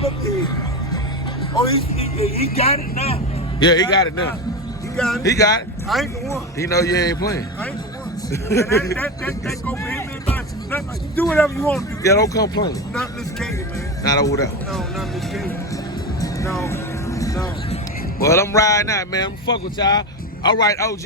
look here. Oh, he got it now. Yeah, he got it now. He got it. He got it. I ain't the one. He know you ain't playing. I ain't the one. And that go for him and nothing. Do whatever you want to do. Yeah, don't complain. Not Miss Katie, man. Not over there. No, not Miss Katie. No. Well, I'm riding out, man. I'm fuck with y'all. All right, OG.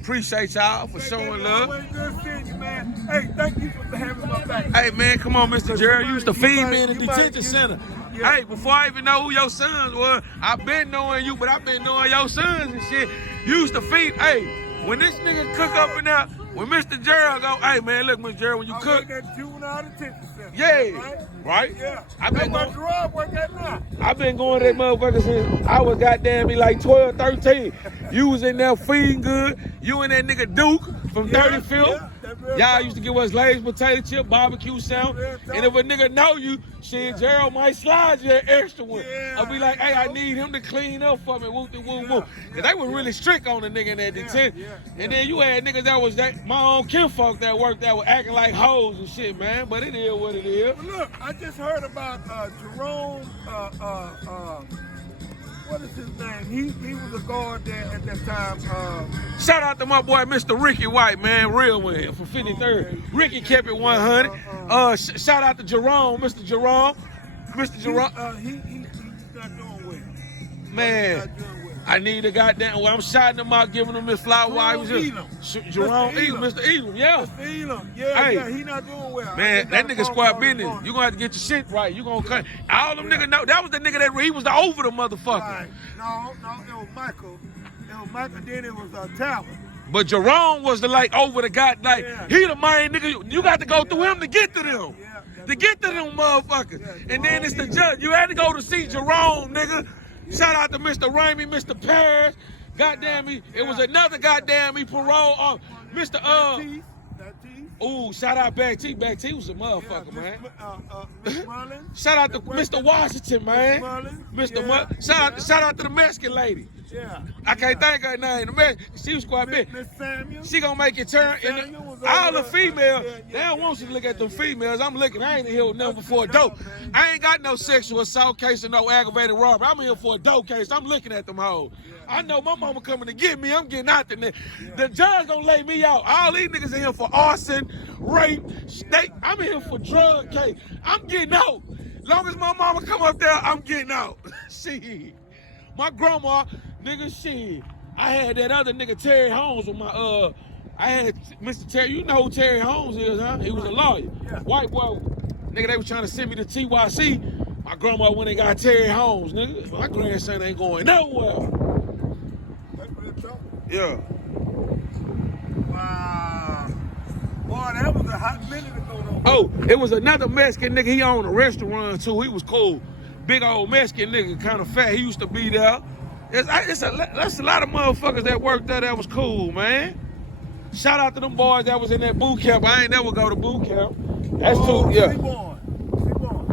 Appreciate y'all for showing love. Always good seeing you, man. Hey, thank you for having my back. Hey, man, come on, Mr. Gerald. You used to feed me in the detention center. Yeah. Hey, before I even know who your sons were, I've been knowing you, but I've been knowing your sons and shit. You used to feed. Hey, when this nigga cook up in there, when Mr. Gerald go, hey, man, look, Mr. Gerald, when you cook. That juvenile detention center. Yeah, right? Yeah. I've been going. Work that now. I've been going to that motherfucker since I was goddamn me like 12, 13. You was in there feeding good. You and that nigga Duke from 35th. Y'all used to give us Lay's potato chip, barbecue sound. And if a nigga know you, shit, Gerald might slide you an extra one. I'll be like, hey, I need him to clean up for me. Whoop de whoop whoop. Cause they were really strict on the nigga in that detention. And then you had niggas that was my own kinfolk that worked that were acting like hoes and shit, man. But it is what it is. Well, look, I just heard about Jerome. What is his name? He was a guard there at that time. Shout out to my boy, Mr. Ricky White, man, real one from 53rd. Okay. Ricky kept it 100. Shout out to Jerome, Mr. Jerome. Mr. Jerome. He's not doing well. Man, I need a goddamn. Well, I'm shouting him out, giving him his flower while he was just. Jerome Elam, Mr. Elam, yeah. Mr. Elam, yeah, hey, yeah, he not doing well. Man, that nigga squad business. You gonna have to get your shit right. You gonna cut. All them niggas know that was the nigga that he was the over the motherfucker. Right. No, it was Michael. It was Michael. Then it was Talbot. But Jerome was the like over the guy. Like he the main nigga. You got to go through him to get to them. To get to them motherfuckers. And then it's the judge. You had to go to see Jerome, nigga. Shout out to Mr. Ramey, Mr. Parrish. Goddamn me. It was another goddamn me parole. Mr. Ooh, shout out Back T. Back T was a motherfucker, man. Shout out to Mr. Washington, man. Shout out to the Mexican lady. Yeah. I can't think of her name. She was quite big. She gonna make it turn. And all the females, they don't want you to look at them females. I'm looking. I ain't in here with nothing before a dope. I ain't got no sexual assault case or no aggravated robbery. I'm here for a dope case. I'm looking at them hoes. I know my mama coming to get me. I'm getting out there. The judge gonna lay me out. All these niggas in here for arson, rape, state. I'm in here for drug case. I'm getting out. Long as my mama come up there, I'm getting out. See, my grandma, nigga, shit. I had that other nigga Terry Holmes with my I had Mr. Terry. You know who Terry Holmes is, huh? He was a lawyer. White boy. Nigga, they was trying to send me to TYC. My grandma went and got Terry Holmes, nigga. My grandson ain't going nowhere. Yeah. Wow. Boy, that was a hot minute ago, though. Oh, it was another Mexican nigga. He owned a restaurant, too. He was cool. Big old Mexican nigga, kind of fat. He used to be there. That's a lot of motherfuckers that worked there that was cool, man. Shout out to them boys that was in that boot camp. I ain't never go to boot camp. That's too, yeah.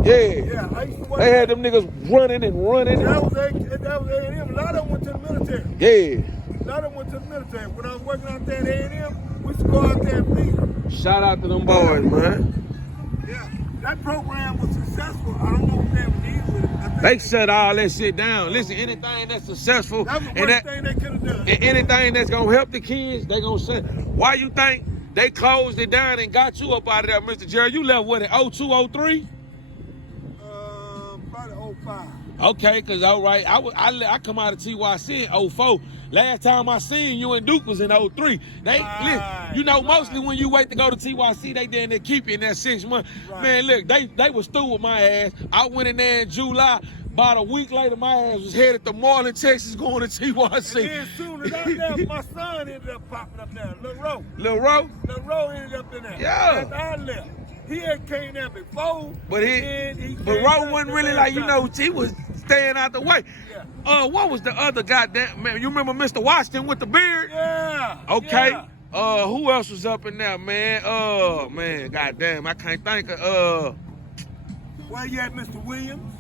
Yeah. I used to work they had them niggas running and running. That was A&M. A lot of them went to the military. Yeah. A lot of them went to the military. When I was working out there at A&M, we used to go out there and feed them. Shout out to them boys, man. Yeah. That program was successful. I don't know what they did with it. They shut all that shit down. Listen, anything that's successful that was the worst thing they could have done. And anything that's gonna help the kids, they gonna say. Why you think they closed it down and got you up out of there, Mr. Jerry? You left what in 02, 03? Probably 05. Okay, cause all right, I come out of TYC in 04. Last time I seen you and Duke was in 03. You know, mostly when you wait to go to TYC, they then they keep you in that 6 months. Right. Man, look, they was through with my ass. I went in there in July. About a week later, my ass was headed to Marlin, Texas, going to TYC. And then as soon as I left, my son ended up popping up there. Lil Rowe. Lil Rowe? Lil Rowe ended up in there. Yeah. After I left. He had came there before. But Rowe wasn't really like, you know, he was staying out the way. Yeah. What was the other goddamn man? You remember Mr. Washington with the beard? Yeah. Okay. Yeah. Who else was up in there, man? Man, goddamn, I can't think of Where you at, Mr. Williams?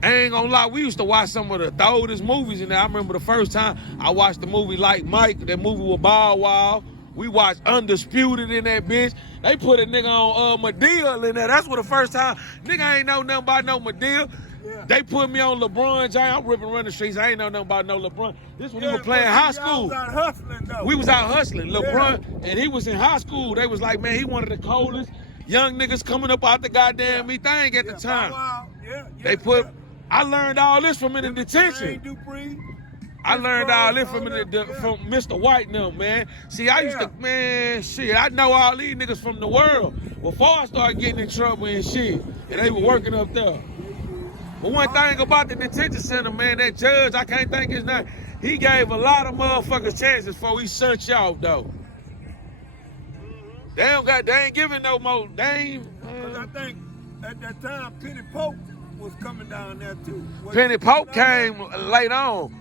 I ain't gonna lie, we used to watch some of the oldest movies in there. I remember the first time I watched the movie Like Mike, that movie with Bow Wow. We watched Undisputed in that bitch. They put a nigga on Medea in there. That's what the first time, nigga ain't know nothing about no Medea. Yeah. They put me on LeBron James. I'm ripping around the streets. I ain't know nothing about no LeBron. This when we were playing high school. Was out hustling, though. We was out hustling. LeBron, and he was in high school. They was like, man, he one of the coldest young niggas coming up out the goddamn thing at the time. They put. I learned all this from in the detention. I learned all this from Mr. White and them, man. See, I used to, man, shit, I know all these niggas from the world before I started getting in trouble and shit, and they were working up there. But one thing about the detention center, man, that judge, I can't think his name, he gave a lot of motherfuckers chances before he sent you off, though. They ain't giving no more, they ain't. Because I think at that time, Penny Pope was coming down there, too. Penny Pope came late on.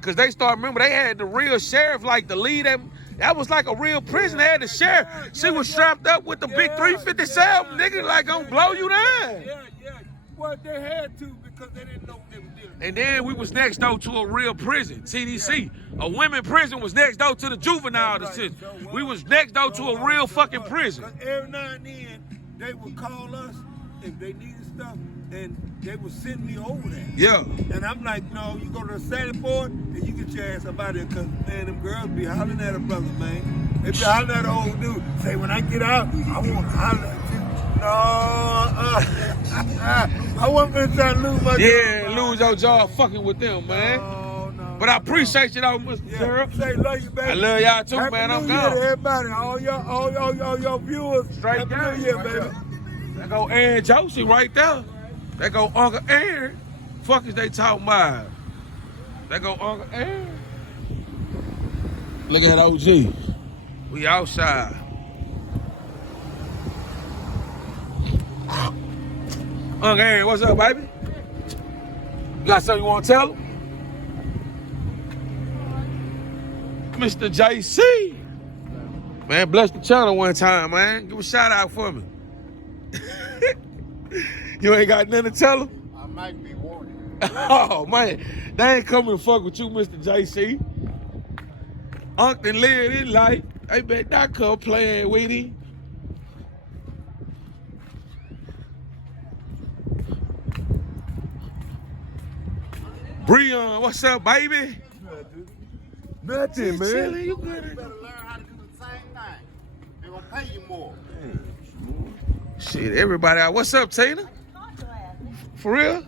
Cause they remember they had the real sheriff, like the lead. That was like a real prison. They had the sheriff. She was strapped up with the big 357, nigga, like gonna blow you down. Yeah. Well, they had to because they didn't know what they were doing. And then we was next door to a real prison, TDC. A women prison was next door to the juvenile decision. We was next door to a real fucking prison. Cause every now and then they would call us if they needed stuff, and they would send me over there. Yeah. And I'm like, no, you go to the Sally Port and you get your ass up out there, because, man, them girls be hollering at a brother, man. They be hollering at an old dude. Say, when I get out, I want to holler at you. No, I wasn't going to try to lose my job. Yeah, lose your job fucking with them, man. No. But I appreciate you though, Mr. Gerald. Say, love you, baby. I love y'all too, Happy man. I'm New Year gone. to everybody, all y'all viewers. Straight Happy New Year, baby. That go Aaron Josie right there. That go Uncle Aaron. Fuck is they talking about? That go Uncle Aaron. Look at OG. We outside. Uncle Aaron, what's up, baby? You got something you want to tell him? Mr. JC. Man, bless the channel one time, man. Give a shout out for me. You ain't got nothing to tell him? I might be warning. Oh, man. They ain't coming to fuck with you, Mr. JC. Unc and live his life. They bet not come playing with him. Breon, what's up, baby? Nothing, man. Chilling, you good? You better learn how to do the same thing. They're going to pay you more. Shit, everybody out. What's up, Tina? For real?